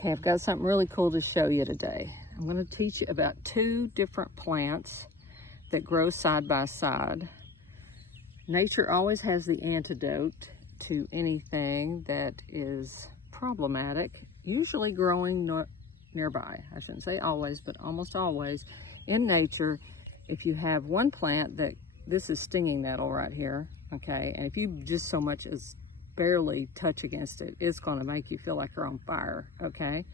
Okay, I've got something really cool to show you today. I'm going to teach you about two different plants that grow side by side. Nature always has the antidote to anything that is problematic, usually growing nearby. I shouldn't say always, but almost always. In nature, if you have one plant this is stinging nettle right here, okay? And if you just so much as barely touch against it, it's gonna make you feel like you're on fire, okay?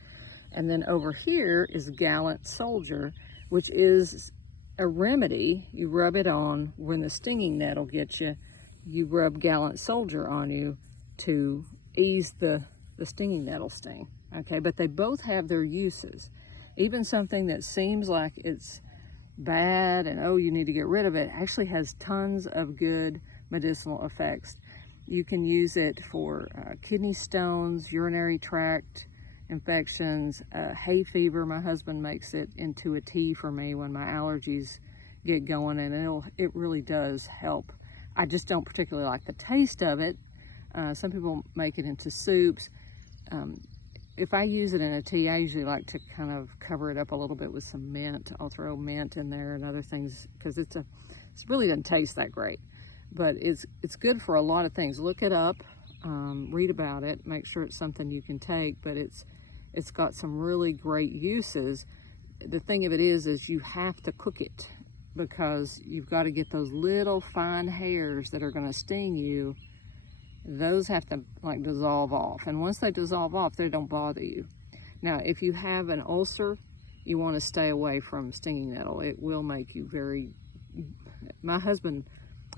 And then over here is Gallant Soldier, which is a remedy. You rub it on when the stinging nettle gets you. You rub Gallant Soldier on you to ease the stinging nettle sting, okay? But they both have their uses. Even something that seems like it's bad and oh, you need to get rid of it, actually has tons of good medicinal effects. You can use it for kidney stones, urinary tract infections, hay fever. My husband makes it into a tea for me when my allergies get going, and it really does help. I just don't particularly like the taste of it. Some people make it into soups. If I use it in a tea, I usually like to kind of cover it up a little bit with some mint. I'll throw mint in there and other things because it really doesn't taste that great. But it's good for a lot of things. Look it up, read about it, make sure it's something you can take, but it's got some really great uses. The thing of it is you have to cook it because you've got to get those little fine hairs that are going to sting you. Those have to like dissolve off, and once they dissolve off, they don't bother you. Now, if you have an ulcer, you want to stay away from stinging nettle. It will make you my husband,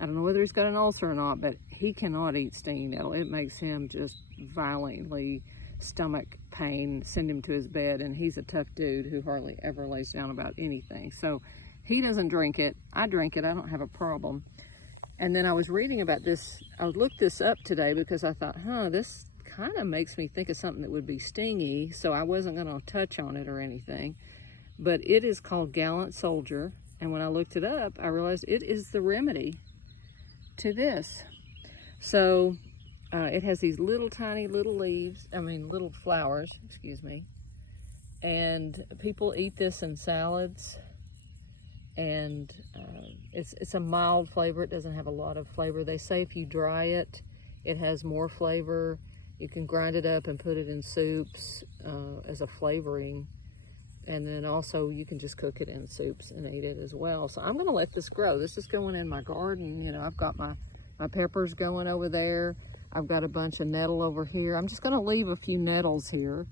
I don't know whether he's got an ulcer or not, but he cannot eat stinging nettle. It makes him just violently stomach pain, send him to his bed, and he's a tough dude who hardly ever lays down about anything. So he doesn't drink it. I drink it. I don't have a problem. And then I was reading about this. I looked this up today because I thought, this kind of makes me think of something that would be stingy, so I wasn't going to touch on it or anything. But it is called Gallant Soldier, and when I looked it up, I realized it is the remedy to this. So it has these little tiny little flowers, excuse me, and people eat this in salads. And it's a mild flavor. It doesn't have a lot of flavor. They say if you dry it, it has more flavor. You can grind it up and put it in soups as a flavoring. And then also you can just cook it in soups and eat it as well. So I'm gonna let this grow. This is going in my garden. You know, I've got my peppers going over there. I've got a bunch of nettle over here. I'm just gonna leave a few nettles here.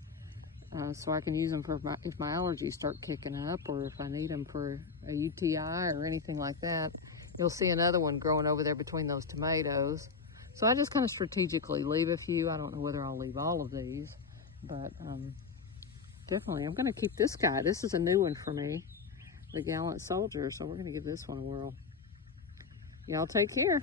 So I can use them for if my allergies start kicking up, or if I need them for a UTI or anything like that. You'll see another one growing over there between those tomatoes. So I just kind of strategically leave a few. I don't know whether I'll leave all of these, but definitely I'm going to keep this guy. This is a new one for me, the Gallant Soldier, so we're going to give this one a whirl. Y'all take care.